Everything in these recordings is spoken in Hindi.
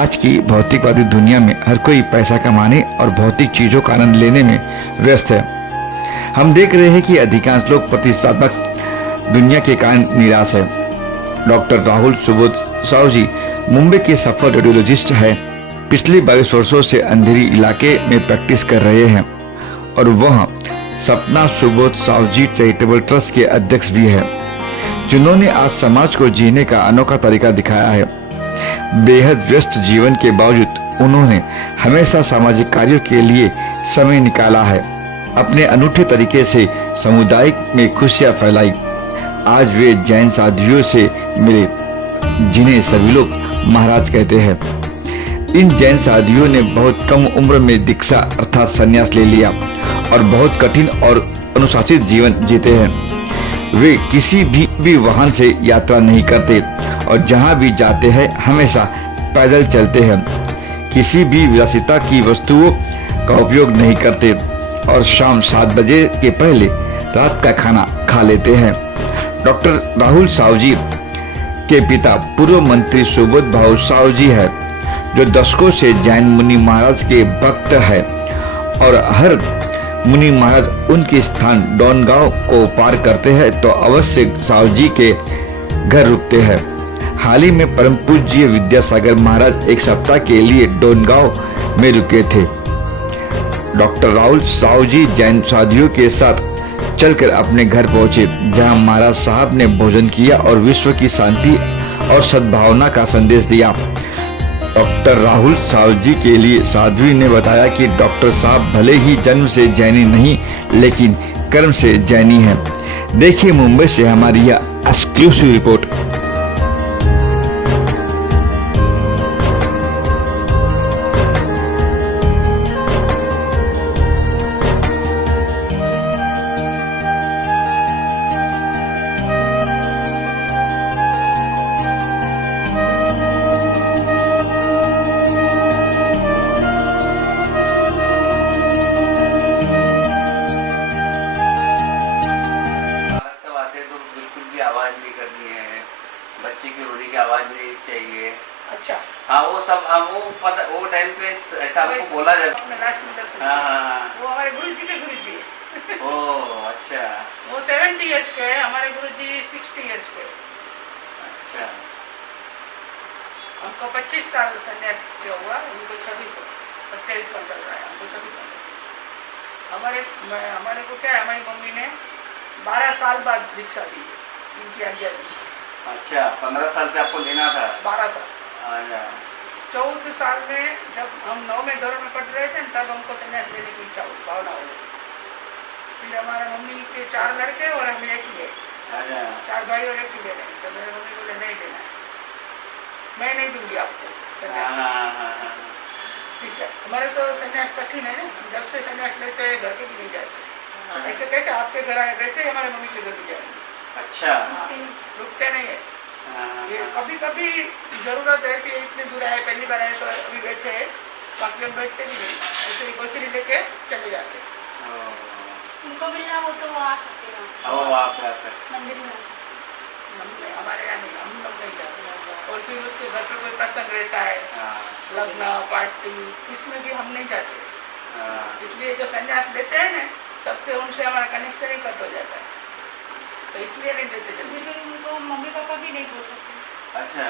आज की भौतिकवादी दुनिया में हर कोई पैसा कमाने और भौतिक चीजों का आनंद लेने में व्यस्त है। हम देख रहे हैं कि अधिकांश लोग प्रतिस्पर्धात्मक दुनिया के कारण निराश है। डॉक्टर राहुल सुबोध साहू जी मुंबई के सफल रेडियोलॉजिस्ट हैं। पिछले 22 वर्षों से अंधेरी इलाके में प्रैक्टिस कर रहे हैं और वह सपना सुबोध साहू जी चैरिटेबल ट्रस्ट के अध्यक्ष भी है, जिन्होंने आज समाज को जीने का अनोखा तरीका दिखाया है। बेहद व्यस्त जीवन के बावजूद उन्होंने हमेशा सामाजिक कार्यों के लिए समय निकाला है। अपने अनूठे तरीके से समुदाय में खुशियां फैलाई। आज वे जैन साधुओं से मिले, जिन्हें सभी लोग महाराज कहते हैं। इन जैन साधुओं ने बहुत कम उम्र में दीक्षा अर्थात संन्यास ले लिया और बहुत कठिन और अनुशासित जीवन जीते हैं। वे किसी भी वाहन से यात्रा नहीं करते और जहां भी जाते हैं हमेशा पैदल चलते हैं। किसी भी विलासिता की वस्तुओं का उपयोग नहीं करते और शाम 7 बजे के पहले रात का खाना खा लेते हैं। डॉक्टर राहुल साहू जी के पिता पूर्व मंत्री सुबोध भाऊ साहू जी है, जो दशकों से जैन मुनि महाराज के भक्त है और हर मुनि महाराज उनके स्थान डोनगांव को पार करते हैं तो अवश्य साहू जी के घर रुकते हैं। हाल ही में परम पूज्य विद्यासागर महाराज एक सप्ताह के लिए डोनगांव में रुके थे। डॉक्टर राहुल साहू जी जैन साधुओं के साथ चलकर अपने घर पहुंचे, जहां महाराज साहब ने भोजन किया और विश्व की शांति और सद्भावना का संदेश दिया। डॉक्टर राहुल साहू जी के लिए साध्वी ने बताया कि डॉक्टर साहब भले ही जन्म से जैनी नहीं, लेकिन कर्म से जैनी हैं। देखिए मुंबई से हमारी यह एक्सक्लूसिव रिपोर्ट। आवाज नहीं करनी है, बच्चे की रोने की आवाज नहीं चाहिए। अच्छा, हाँ वो सब वो पता वो टाइम पे ऐसा आपको बोला जाता। हाँ वो हमारे गुरु जी के गुरु जी। ओह अच्छा। वो 70 इयर्स के हैं, हमारे गुरु जी 60 इयर्स के। अच्छा। हमको 25 साल संन्यास किया हुआ, उनको 27 साल चल रहा है, हमको 26 साल। हमारे को क्या है, हमारी मम्मी ने 12 साल बाद दीक्षा दी, इनकी आज्ञा दी। अच्छा, 15 साल से आपको लेना था? 12 साल। अच्छा। 14 साल में जब हम 9वें दौर में पढ़ रहे थे तब हमको संन्यास लेने की इच्छा हुई, भावना हुई। फिर हमारे मम्मी के 4 लड़के और हम एक ही है। अच्छा। 4 भाई और एक ही ले रहे, तो मेरे मम्मी बोले नहीं लेना है, मैं नहीं दूंगी आपको संन्यास। ठीक है, हमारे तो संन्यास कठिन है ना, जब से संन्यास लेते हैं घर के भी नहीं जाते। ऐसे कैसे आपके घर आए वैसे हमारे मम्मी के घर भी जाए। अच्छा। रुकते नहीं है। ये कभी कभी जरूरत रहती है, इतनी दूर आए, पहली बार आए तो अभी बैठे हैं, बाकी हम बैठते भी नहीं, ऐसे ही गोचरी लेके चले जाते। उनको मिलना हो तो वो आ सकते हैं। वो आप आ सकते मंदिर में हमारे यहाँ नहीं, हम लोग नहीं जाते। और फिर उसके घर पर कोई प्रसंग रहता है, लग्न पार्टी, इसमें भी हम नहीं जाते। इसलिए जो संन्यास लेते हैं ना, तब से उनसे हमारा कनेक्शन ही कट हो जाता है, तो इसलिए नहीं देते जल्दी। फिर उनको मम्मी पापा भी नहीं बोल सकते। अच्छा।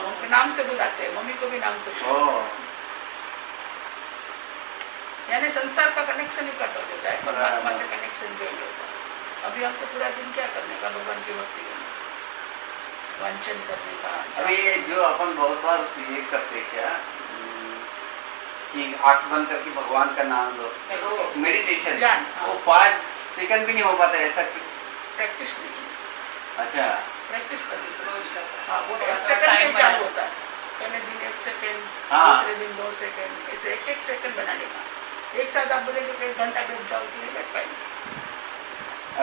उनके नाम से बुलाते हैं, मम्मी को भी नाम से बुलाते हैं। यानी संसार का कनेक्शन ही कट हो जाता है, परमात्मा से कनेक्शन जो होता है। अभी हमको पूरा दिन क्या करने का, भगवान की भक्ति करने का, वांचन करने का। अभी जो अपन बहुत बार ये करते क्या कि आंख बंद करके भगवान का नाम लो, तो मेडिटेशन वो 5 सेकंड भी नहीं हो पाता, ऐसा कि प्रैक्टिस नहीं। अच्छा, प्रैक्टिस करनी रोज करता है। हाँ, वो 1 सेकंड से चालू होता है। पहले दिन 1 सेकंड, दूसरे दिन 2 सेकंड, ऐसे 1-1 सेकंड बनाने का। एक साथ आप बोलेंगे कि 1 घंटा बैठ जाओ तो नहीं बैठ पाएंगे।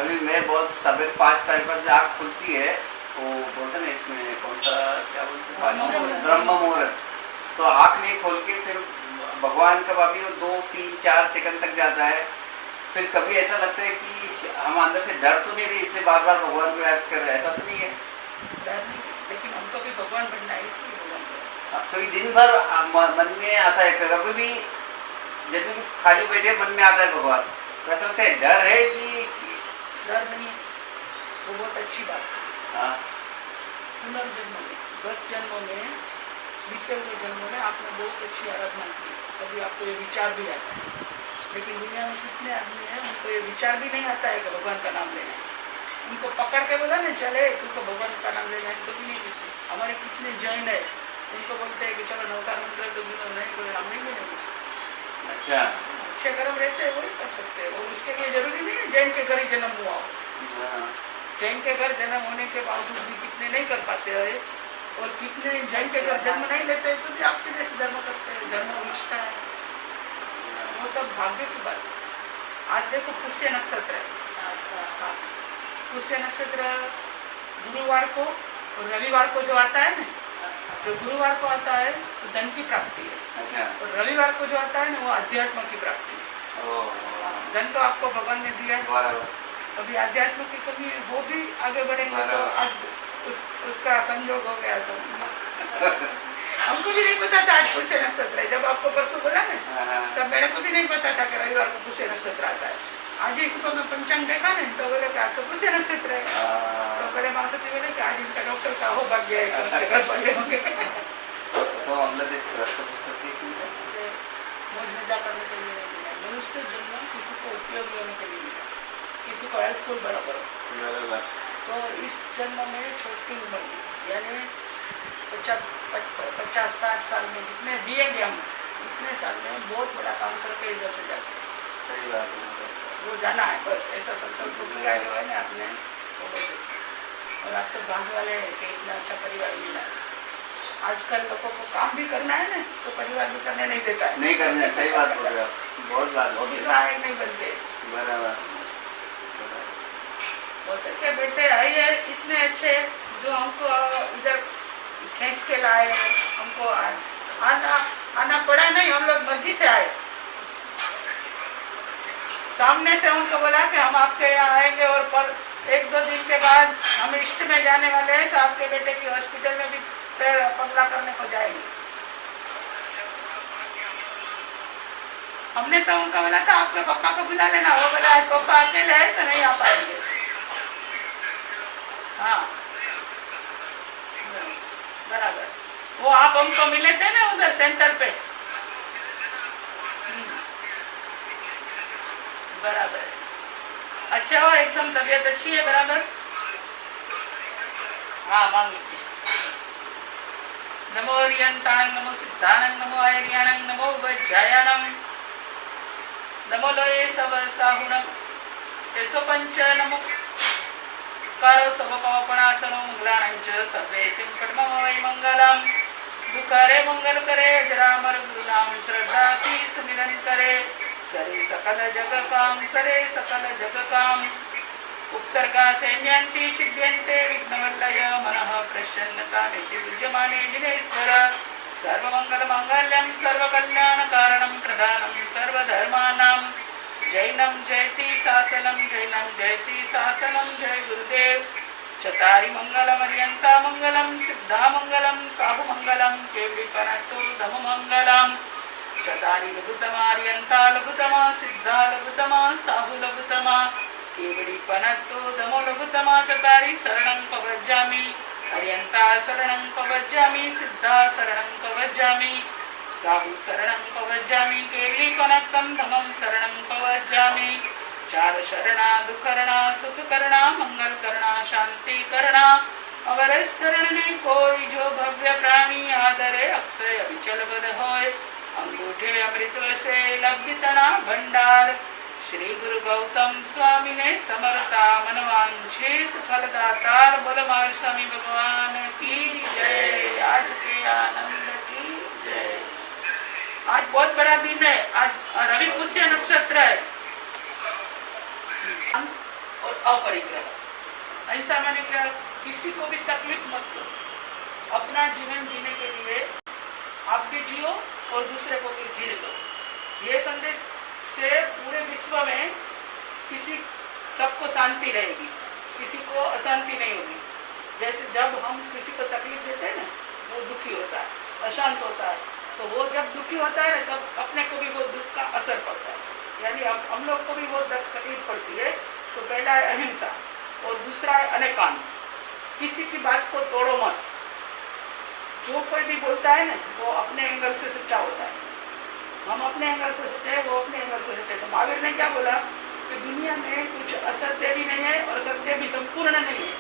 अभी मैं बहुत सवेरे 5-5 आँख खुलती है, वो बोलते ना इसमें कौन सा क्या बोलते हैं, ब्रह्म मुहूर्त, तो आँख नहीं खोल के फिर भगवान का अभी वो 2-3-4 सेकंड तक जाता है। फिर कभी ऐसा लगता है कि हम अंदर से डर तो नहीं रही, इसलिए बार बार भगवान को याद कर रहे, ऐसा तो नहीं है? डर नहीं, लेकिन हमको भी भगवान बनना है, इसलिए भगवान को। तो ये दिन भर मन में आता है, कभी भी जब भी खाली बैठे मन में आता है भगवान, तो ऐसा लगता है डर है कि डर नहीं है, वो बहुत अच्छी बात है। हाँ पुनर्जन्म में, गत जन्मों में, बीते हुए जन्मों में आपने बहुत अच्छी आराधना की, कभी आपको ये विचार भी आता है। लेकिन दुनिया में कितने आदमी हैं उनको ये विचार भी नहीं आता है कि भगवान का नाम लेना है। उनको पकड़ के बोला ना चले तुमको भगवान का नाम लेना है, तो भी नहीं देते। हमारे कितने जैन है उनको बोलते हैं कि चलो नौकार मंत्र तो बिना नहीं कोई नाम नहीं लेंगे। अच्छा अच्छे कर्म रहते हैं वही कर सकते हैं, और उसके लिए जरूरी नहीं है जैन के घर ही जन्म हुआ हो। हाँ, जैन के घर जन्म होने के बावजूद भी कितने नहीं कर पाते हैं, और कितने जैन के घर जन्म नहीं लेते तो भी आपके जैसे धर्म करते हैं, धर्म उछता है। वो सब भाग्य की बात है। आज देखो पुष्य नक्षत्र है। अच्छा हाँ, पुष्य नक्षत्र गुरुवार को और रविवार को जो आता है ना, जो गुरुवार को आता है तो धन की प्राप्ति है, अच्छा और रविवार को जो आता है ना वो अध्यात्म की प्राप्ति है। ओ धन तो आपको भगवान ने दिया है, बराबर अभी अध्यात्म की कमी है, वो भी आगे बढ़ेंगे तो आज उसका संयोग हो गया। तो हमको भी नहीं पता था आज पुष्य नक्षत्र है, जब आपको परसों बोला ना तब मेरे को भी नहीं पता था कि रविवार को पुष्य नक्षत्र आता है। आज ही सुबह में पंचांग देखा ना तो बोले कि आज तो पुष्य नक्षत्र है, तो बड़े माता जी बोले कि आज इनका डॉक्टर का हो भाग्य है, उनके घर पर होंगे। तो आपला ते प्रश्न पुस्तक ते की है? मौज मजा करने के लिए नहीं मिला, मनुष्य जन्म किसी को उपयोग लेने के लिए मिला, किसी को हेल्पफुल बराबर। बराबर तो इस जन्म में छोटी उम्र में यानी 50-60 साल में जितने दिएंगे हम उतने साल में बहुत बड़ा काम करके इधर से जाते हैं। सही बात है। वो जाना है बस, ऐसा संकल्प पूरा जो है ना आपने वो बोले। और आप तो भाग वाले हैं कि इतना अच्छा परिवार मिला है। आजकल लोगों को काम भी करना है ना तो परिवार भी करने नहीं देता है। नहीं करने, सही बात बोल रहे हो, बहुत बात वो भी है। नहीं बनते। बराबर बहुत अच्छे बेटे आइए इतने अच्छे जो हमको इधर खींच के लाए, हमको आना पड़ा नहीं, हम लोग मर्जी से आए। सामने से उनको बोला कि हम आपके यहाँ आएंगे और पर 1-2 दिन के बाद हम ईस्ट में जाने वाले हैं तो आपके बेटे की हॉस्पिटल में भी पैर पगला करने को जाएंगे। हमने तो उनका बोला था आपके पापा को बुला लेना, वो बोला आज पापा अकेले है तो नहीं आ पाएंगे। हाँ बराबर, वो आप हमको मिले थे ना उधर सेंटर पे। बराबर, अच्छा हो एकदम, तबीयत अच्छी है बराबर। हाँ मांग लीजिए। नमो रियंताणं नमो सिद्धाणं नमो आयर्याणं नमो वज्रायाणं नमो लोये सब साहुणं तेसो पंच नमो कारो सब पावपणासनो मंगलाणं च सर्वेतिं कर्ममय मंगलम् दुःखरे मंगल करे जरामर गुरुनाम श्रद्धाति सुमिरन करे सरे सकल जग काम सरे सकल जग काम उपसर्गा सैन्यंती सिद्ध्यन्ते विघ्नवल्लय मनः प्रसन्नता नित्य विद्यमाने जिनेश्वर सर्वमंगल मांगल्यं सर्वकल्याणकारणं प्रदानं सर्वधर्माणां जैनं जयति शासनं जैनं जयति शासनं जय गुरुदेव चतारि मंगलमर्यन्ता मंगलं सिद्धा मंगलं साहु मंगलं केवलिपनतु धम मंगलम् चतारि लघुतमार्यन्ता लघुतमा सिद्धा लघुतमा साहु लघुतमा केवलिपनतु धमो लघुतमा चतारि शरणं प्रव्रजामि अर्यन्ता शरणं प्रव्रजामि सिद्धा शरणं प्रव्रजामि साहु शरणं प्रव्रजामि केवलिपनतं धमं शरणं प्रव्रजामि चार शरणा दुखरणा सुखकरणा मंगलकरणा शांतिकरणा अवर शरण ने कोई जो भव्य प्राणी आदरे अक्षय अविचल बद होय अंगूठे अमृत से लभ्यतना भंडार श्री गुरु गौतम स्वामी ने समरता मनवांछित फलदातार बोलमार स्वामी भगवान की जय। आज के आनंद की जय। आज बहुत बड़ा दिन है, आज रवि पुष्य नक्षत्र है और अपरिग्रह। ऐसा मैंने क्या किसी को भी तकलीफ मत दो, अपना जीवन जीने के लिए आप भी जियो और दूसरे को भी जीने दो। ये संदेश से पूरे विश्व में किसी सबको शांति रहेगी, किसी को अशांति नहीं होगी। जैसे जब हम किसी को तकलीफ देते हैं ना वो दुखी होता है, अशांत होता है, तो वो जब दुखी होता है ना तब अपने को भी वो दुख का असर पड़ता है। यानी हम लोग को भी वो तकलीफ पड़ती है। तो पहला है अहिंसा और दूसरा है अनेकांत। किसी की बात को तोड़ो मत। जो कोई भी बोलता है ना वो अपने एंगल से सच्चा होता है। हम अपने एंगल से सच्चे हैं, वो अपने एंगल से सच्चे हैं। तो महावीर ने क्या बोला कि दुनिया में कुछ असत्य भी नहीं है और सत्य भी संपूर्ण नहीं है।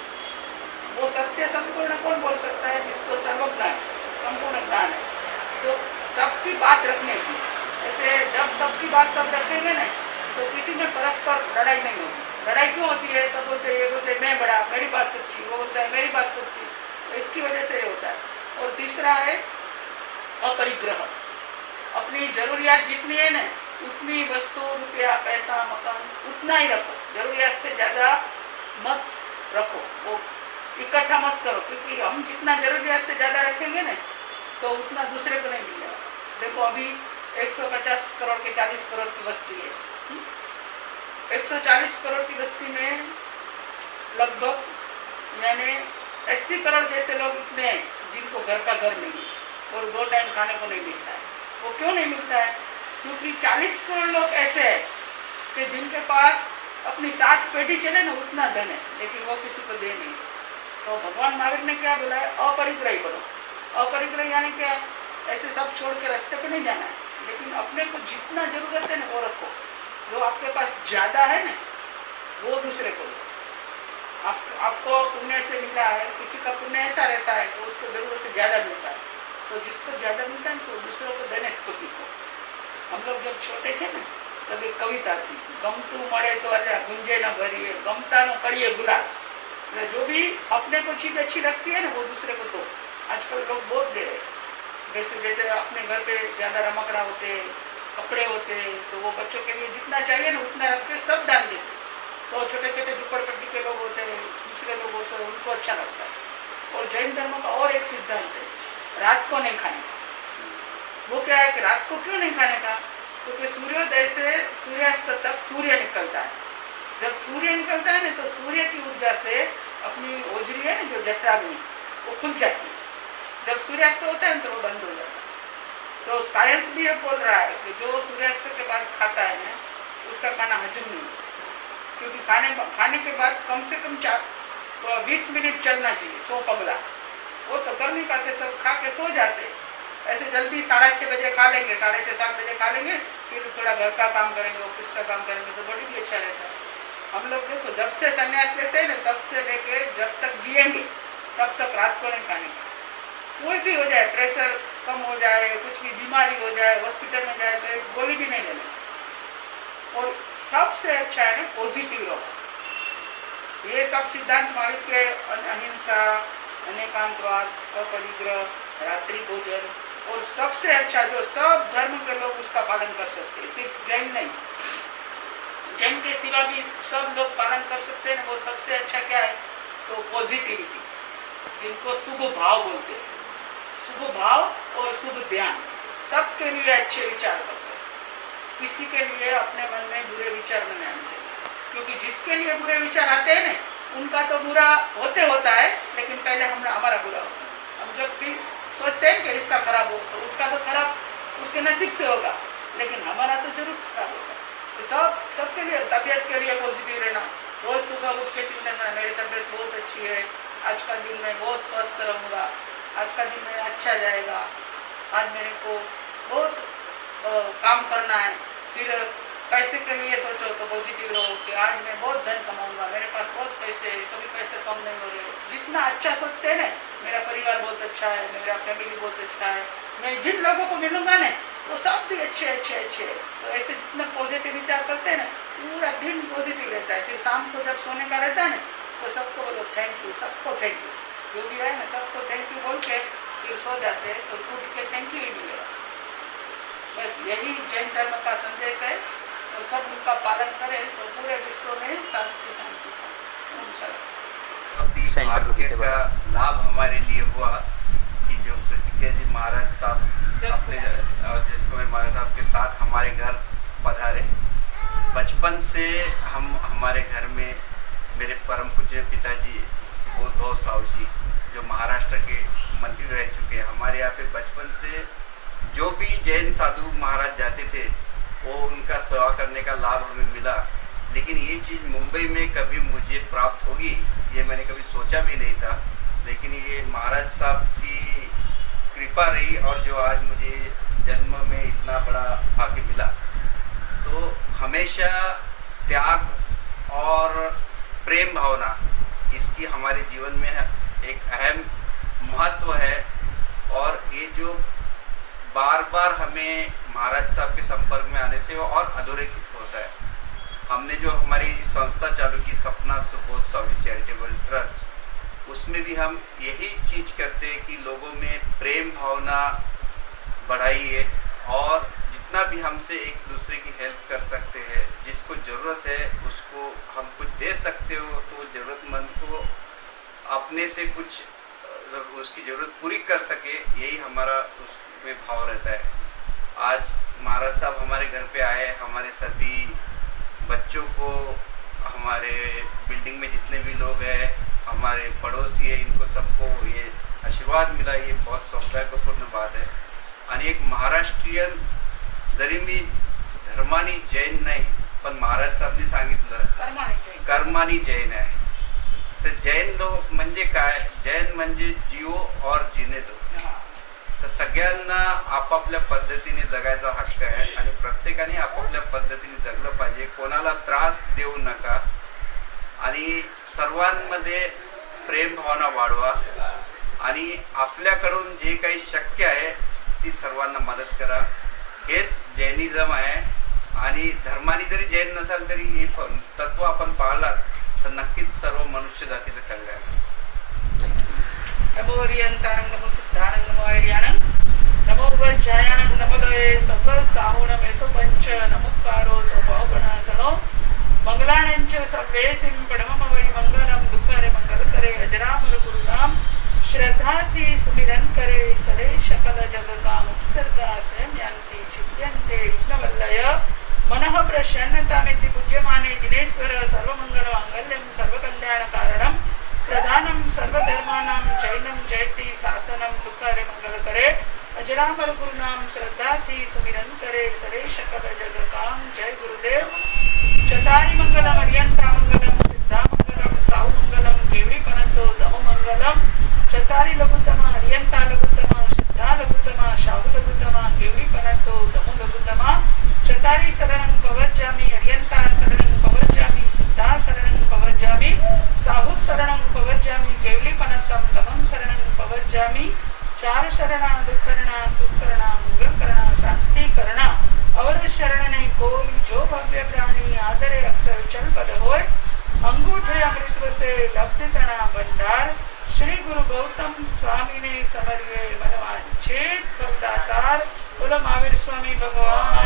वो सत्य संपूर्ण कौन बोल सकता है? जिसको सर्वज्ञान संपूर्ण ज्ञान है। तो सबकी बात रखने की, ऐसे जब सबकी बात सब रखेंगे ना तो किसी में परस्पर लड़ाई नहीं होगी। लड़ाई क्यों होती है? सब बोलते हैं, ये बोलते हैं मैं बड़ा, मेरी बात सच्ची, वो बोलता है मेरी बात सच्ची। तो इसकी वजह से ये होता है। और तीसरा है अपरिग्रह। अपनी जरूरियात जितनी है ना उतनी वस्तु, रुपया, पैसा, मकान उतना ही रखो। जरूरियात से ज़्यादा मत रखो, वो इकट्ठा मत करो, क्योंकि हम जितना जरूरियात से ज़्यादा रखेंगे ना तो उतना दूसरे को नहीं मिलेगा। देखो अभी 150 करोड़ की 40 करोड़ की बस्ती है। 140 करोड़ की बस्ती में लगभग यानी 80 करोड़ जैसे लोग इतने हैं जिनको घर का घर नहीं है और 2 टाइम खाने को नहीं मिलता है। वो क्यों नहीं मिलता है? क्योंकि 40 करोड़ लोग ऐसे हैं कि जिनके पास अपनी 7 पेटी चले ना उतना धन है, लेकिन वो किसी को दे नहीं। तो भगवान महावीर ने क्या बोला है? अपरिग्रही करो। अपरिग्रही यानी क्या? ऐसे सब छोड़ के रास्ते पे नहीं जाना है, लेकिन अपने को जितना जरूरत है ना वो रखो। जो आपके पास ज़्यादा है ना वो दूसरे को दो। आपको पुण्य से मिला है, किसी का पुण्य ऐसा रहता है तो उसको जरूरत से ज़्यादा मिलता है। तो जिसको ज़्यादा मिलता है तो दूसरों को देने को सीखो। हम लोग जब छोटे थे ना तब एक कविता थी, गमतू मरे तो अल्लाह गुंजे न भरिए, गमता नो करिए गुलाल। जो भी अपने को चीज़ अच्छी लगती है ना वो दूसरे को दो। आजकल लोग बहुत दे रहे, जैसे जैसे अपने घर पे ज़्यादा रमकड़ा होते, कपड़े होते, तो वो बच्चों के लिए जितना चाहिए ना उतना रख के सब डाल देते। तो छोटे छोटे झुपड़पट्टी के लोग होते हैं, दूसरे लोग होते हैं, उनको अच्छा लगता है। और जैन धर्म का और एक सिद्धांत है, रात को नहीं खाने का। वो क्या है कि रात को क्यों नहीं खाने का? क्योंकि सूर्योदय से सूर्यास्त तक सूर्य निकलता है। जब सूर्य निकलता है ना तो सूर्य की ऊर्जा से अपनी ओजरी है ना जो जठराग्नि वो खुल जाती है। जब सूर्यास्त होता है तो वो बंद हो जाता है। तो साइंस भी ये बोल रहा है कि जो सूर्यास्त के बाद खाता है ना उसका खाना हजम नहीं होता, क्योंकि खाने के बाद कम से कम 20 मिनट चलना चाहिए, 100 पगला। वो तो कर नहीं पाते, सब खा के सो जाते। ऐसे जल्दी 6:30 बजे खा लेंगे, 6:30-7 बजे खा लेंगे, फिर थोड़ा घर का काम करेंगे, ऑफिस का काम करेंगे, तो बड़ी भी अच्छा रहता है। हम लोग देखो जब से संन्यास लेते हैं ना तब से लेके जब तक जिएंगे तब तक रात को नहीं खाने का। कोई भी हो जाए, प्रेशर कम हो जाए, कुछ भी बीमारी हो जाए, हॉस्पिटल में जाए तो एक गोली भी नहीं लेना। और सबसे अच्छा है ना पॉजिटिव रहो। ये सब सिद्धांत महावीर के अहिंसा, अनेकांतवाद, अपरिग्रह, रात्रि भोजन, और सबसे अच्छा जो सब धर्म के लोग उसका पालन कर सकते हैं, सिर्फ जैन नहीं, जैन के सिवा भी सब लोग पालन कर सकते हैं। वो सबसे अच्छा क्या है? तो पॉजिटिविटी, जिनको शुभ भाव बोलते हैं। शुभ भाव और शुभ ध्यान, सबके लिए अच्छे विचार करते हैं। किसी के लिए अपने मन में बुरे विचार नहीं आने चाहिए, क्योंकि जिसके लिए बुरे विचार आते हैं ना उनका तो बुरा होता है, लेकिन पहले हमारा बुरा होता है। हम जब फिर सोचते हैं कि इसका खराब हो तो उसका तो खराब उसके नसीब से होगा, लेकिन हमारा तो जरूर खराब होगा। तो सबके लिए तबीयत के लिए पॉजिटिव रहना। रोज सुबह उठ के चिंतन, मेरी तबीयत बहुत अच्छी है, आज का दिन मैं बहुत स्वस्थ रहूँगा, आज का दिन मेरा अच्छा जाएगा, आज मेरे को बहुत काम करना है। फिर पैसे के लिए सोचो तो पॉजिटिव रहो कि आज मैं बहुत धन कमाऊंगा, मेरे पास बहुत पैसे, कभी पैसे कम नहीं हो रहे। जितना अच्छा सोचते हैं ना, मेरा परिवार बहुत अच्छा है, मेरा फैमिली बहुत अच्छा है, मैं जिन लोगों को मिलूंगा ना वो सब भी अच्छे। तो ऐसे जितना पॉजिटिव विचार करते हैं ना पूरा दिन पॉजिटिव रहता है। फिर शाम को जब सोने का रहता है ना तो सबको बोलो थैंक यू, सबको थैंक यू, जो भी है ना सबको थैंक यू बोल के फिर सो जाते हैं, तो उठ के थैंक यू ही मिलेगा। बस यही जैन धर्म का संदेश है, और सब उनका पालन करें तो पूरे विश्व में शांति भाग्य का लाभ हमारे लिए हुआ कि जो प्रतिज्ञा जी महाराज साहब अपने जसकुमार महाराज साहब के साथ हमारे घर पधारे। बचपन से हम हमारे घर में मेरे परम पूज्य पिताजी सुबोध भाव साहू जी जो महाराष्ट्र के मंत्री रह चुके हैं, हमारे यहाँ पे बचपन से जो भी जैन साधु महाराज जाते थे वो उनका सेवा करने का लाभ हमें मिला। लेकिन ये चीज़ मुंबई में कभी मुझे प्राप्त होगी ये मैंने कभी सोचा भी नहीं था। लेकिन ये महाराज साहब की कृपा रही और जो आज मुझे जन्म में इतना बड़ा भाग्य मिला। तो हमेशा त्याग और प्रेम भावना इसकी हमारे जीवन में एक अहम महत्व है। और ये जो बार बार हमें महाराज साहब के संपर्क में आने से वो और अधोरेखित होता है। हमने जो हमारी संस्था चालू की सपना सुबोध सावजी चैरिटेबल ट्रस्ट, उसमें भी हम यही चीज़ करते हैं कि लोगों में प्रेम भावना बढ़ाइए और जितना भी हमसे एक दूसरे की हेल्प कर सकते हैं, जिसको ज़रूरत है उसको हम कुछ दे सकते हो तो ज़रूरतमंद को अपने से कुछ उसकी ज़रूरत पूरी कर सके, यही हमारा उसमें भाव रहता है। आज महाराज साहब हमारे घर पे आए, हमारे सभी बच्चों को, हमारे बिल्डिंग में जितने भी लोग हैं, हमारे पड़ोसी हैं, इनको सबको ये आशीर्वाद मिला, ये बहुत सौभाग्यपूर्ण बात है। आणि एक महाराष्ट्रीयन जरी मी धर्मानी जैन नाही पण महाराज साहेबांनी सांगितलं कर्मानी जैन आहे। तर जैन लोक म्हणजे काय, जैन म्हणजे जिओ और जीने दो। तर सगळ्यांना आपापल्या पद्धतीने जगायचा हक्क आहे आणि प्रत्येकाने आपापल्या पद्धतीने जगलं पाहिजे, कोणाला त्रास देऊ नका आणि सर्वांमध्ये प्रेम भावना वाढवा आणि आपल्याकडून जे काही शक्य आहे ती सर्वांना मदत करा। हेच जैनिझम आहे आणि धर्माने जरी जैन नसाल तरी हे तत्व आपण पाळलात तर नक्कीच सर्व मनुष्य जातीचं कल्याण। नमो रियंतानं नमो सिद्धानं नमो ऐर्यानं नमो वज्रायानं नमो लये सकल साहुनं मेसो पंच नमस्कारो स्वभावगणासनो मंगलानंच सर्वेसिं प्रणममवै मंगलम दुःखरे मंगलकरे अजरामर गुरुनाम श्रद्धाति सुमिरन करे सरे सकल जगताम उपसर्गासं यान्ति चित्यन्ते विघ्नवल्लय मनः प्रसन्नतामेति पूज्यमाने जिनेश्वर सर्वमंगल मांगल्यं सर्वकल्याणकारणं प्रधानं सर्वधर्माणां जैनं जयति शासनं दुःखरे मंगलकरे अजरामर गुरुनाम श्रद्धाति सुमिरन करे सरे सकल जगताम। जय गुरुदेव। चतारी मंगलम अरियंता मंगलम सिद्धा मंगलम साहु मंगलम केवरी पनंतो दमो मंगलम। चतारी लघुतमा अरियंता लघुतमा सिद्धा लघुतमा साहु लघुतमा केवरी पनंतो दमो लघुतमा। चतारी शरणं पवज्जामि अरियंता शरणं पवज्जामि सिद्धा शरणं पवज्जामि साहु शरणं पवज्जामि केवली पनंतम दमं शरणं पवज्जामि। चार शरणा दुःखरणा सुखरणा मंगलकरणा शांतिकरणा और शरण नहीं कोई जो भव्य प्राणी आदरे अक्षर चल पद होय। अंगूठे अमृत से लब्ध तना भंडार श्री गुरु गौतम स्वामी ने समरिये मनवांछेद फलदातार। बोलो महावीर स्वामी भगवान